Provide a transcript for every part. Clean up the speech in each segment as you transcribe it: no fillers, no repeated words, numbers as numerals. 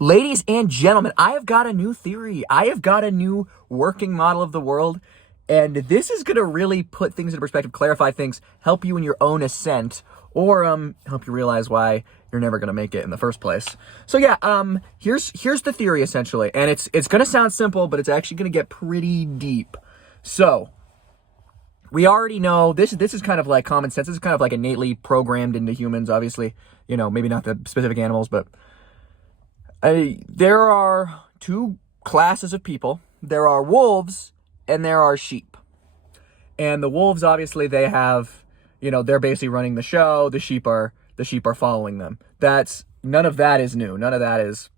Ladies and gentlemen, I have got a new theory. I have got a new working model of the world, and this is going to really put things into perspective, clarify things, help you in your own ascent, or help you realize why you're never going to make it in the first place. So yeah, here's the theory essentially, and it's going to sound simple, but it's actually going to get pretty deep. So, we already know this is kind of like common sense. This is kind of like innately programmed into humans, obviously. You know, maybe not the specific animals, but there are two classes of people. There are wolves and there are sheep. And the wolves, obviously, they have, they're basically running the show. The sheep are following them. None of that is new. None of that is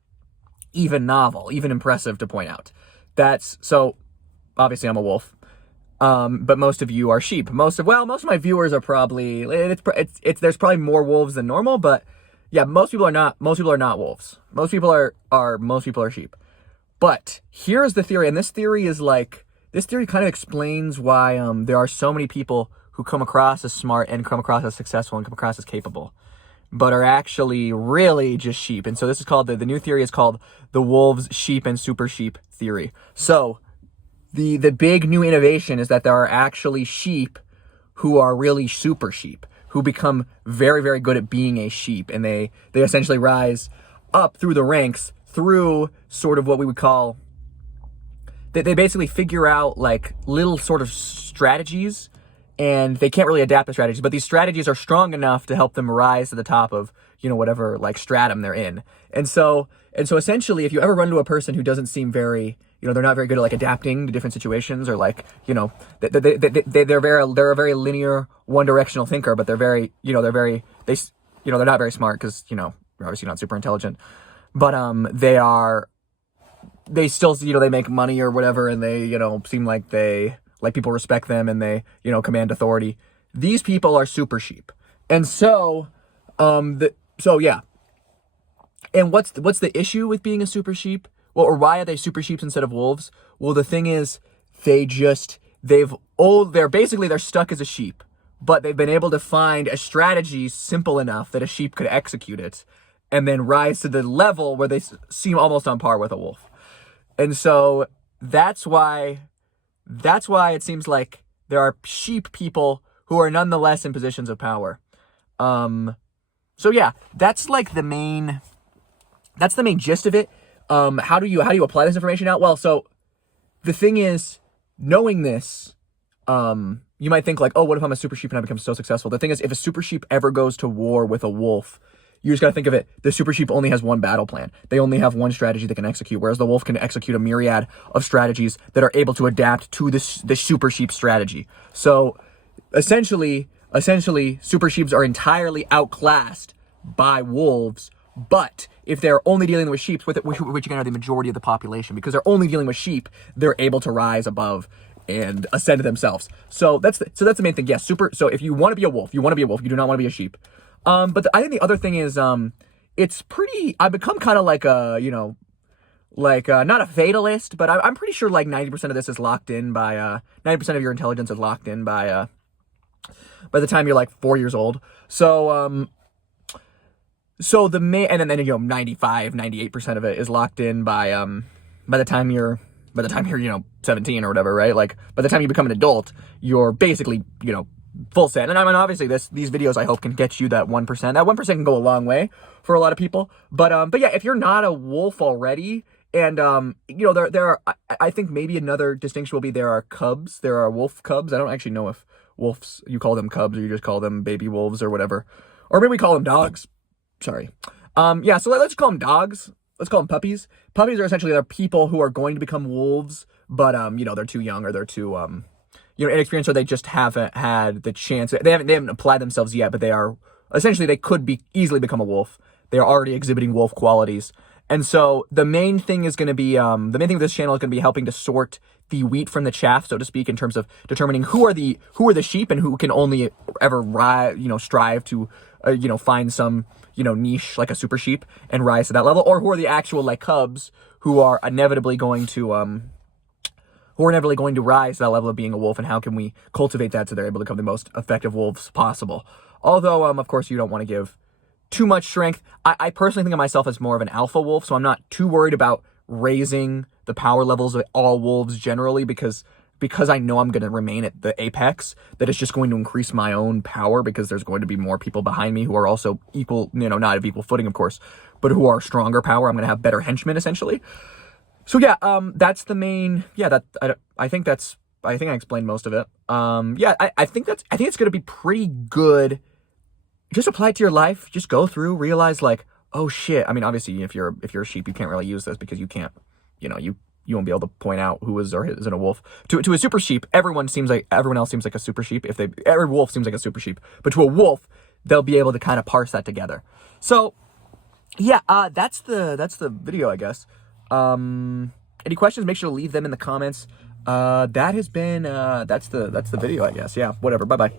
even novel, even impressive to point out. So obviously I'm a wolf. But most of you are sheep. Most of my viewers are probably, there's probably more wolves than normal, but yeah, most people are not wolves. Most people are sheep. But here's the theory, and this theory kind of explains why there are so many people who come across as smart and come across as successful and come across as capable, but are actually really just sheep. And so this is called, the new theory is called the wolves, sheep, and super sheep theory. So the big new innovation is that there are actually sheep who are really super sheep, who become very, very good at being a sheep, and they essentially rise up through the ranks through sort of what we would call, they basically figure out like little sort of strategies, and they can't really adapt the strategies, but these strategies are strong enough to help them rise to the top of, whatever like stratum they're in. And so essentially, if you ever run into a person who doesn't seem very, they're not very good at like adapting to different situations, or like, they're a very linear, one-directional thinker, but they're not very smart because, they're obviously not super intelligent, but they still, they make money or whatever, and they, seem like people respect them, and they, command authority. These people are super sheep. And so, yeah. And what's the issue with being a super sheep? Well, or why are they super sheeps instead of wolves? Well, the thing is, they're stuck as a sheep, but they've been able to find a strategy simple enough that a sheep could execute it and then rise to the level where they seem almost on par with a wolf. And so that's why it seems like there are sheep people who are nonetheless in positions of power. So yeah, that's the main gist of it. How do you apply this information out? Well, so the thing is, knowing this, you might think like, oh, what if I'm a super sheep and I become so successful? The thing is, if a super sheep ever goes to war with a wolf, you just got to think of it. The super sheep only has one battle plan. They only have one strategy they can execute, whereas the wolf can execute a myriad of strategies that are able to adapt to the super sheep strategy. So essentially, super sheeps are entirely outclassed by wolves. But if they're only dealing with sheep, which again are the majority of the population, because they're only dealing with sheep, they're able to rise above and ascend themselves. So that's the main thing. Yes, So if you want to be a wolf, you do not want to be a sheep. But I think the other thing is, I've become kind of like a, not a fatalist, but I'm pretty sure like 90% of this is locked in by, 90% of your intelligence is locked in by the time you're like 4 years old. So the main, and then 95, 98% of it is locked in by the time you're 17 or whatever, right? Like by the time you become an adult, you're basically, full set. And I mean, obviously these videos I hope can get you that 1%. That 1% can go a long way for a lot of people. But yeah, if you're not a wolf already, and there are, I think maybe another distinction will be there are cubs. There are wolf cubs. I don't actually know if wolves, you call them cubs or you just call them baby wolves or whatever. Or maybe we call them dogs. Sorry. Yeah, so let's call them dogs. Let's call them puppies. Puppies are essentially they're people who are going to become wolves, but they're too young, or they're too inexperienced, or they just haven't had the chance. They haven't applied themselves yet, but they could easily become a wolf. They are already exhibiting wolf qualities. And so the main thing is going to be the main thing with this channel is going to be helping to sort the wheat from the chaff, so to speak, in terms of determining who are the sheep and who can only ever strive to find some niche like a super sheep and rise to that level, or who are the actual like cubs who are inevitably going to rise to that level of being a wolf, and how can we cultivate that so they're able to become the most effective wolves possible. Although of course you don't want to give too much strength. I personally think of myself as more of an alpha wolf, so I'm not too worried about raising the power levels of all wolves generally because I know I'm going to remain at the apex, that it's just going to increase my own power because there's going to be more people behind me who are also equal, not of equal footing, of course, but who are stronger power. I'm going to have better henchmen, essentially. So yeah, that's the main, I think I explained most of it. I think it's going to be pretty good. Just apply it to your life. Just go through, realize like, oh shit. I mean, obviously if you're a sheep, you can't really use this because you can't, you won't be able to point out who is or isn't a wolf. To a super sheep, everyone else seems like a super sheep. Every wolf seems like a super sheep, but to a wolf, they'll be able to kind of parse that together. So yeah, that's the video, I guess. Any questions? Make sure to leave them in the comments. That's the video, I guess. Yeah, whatever. Bye bye.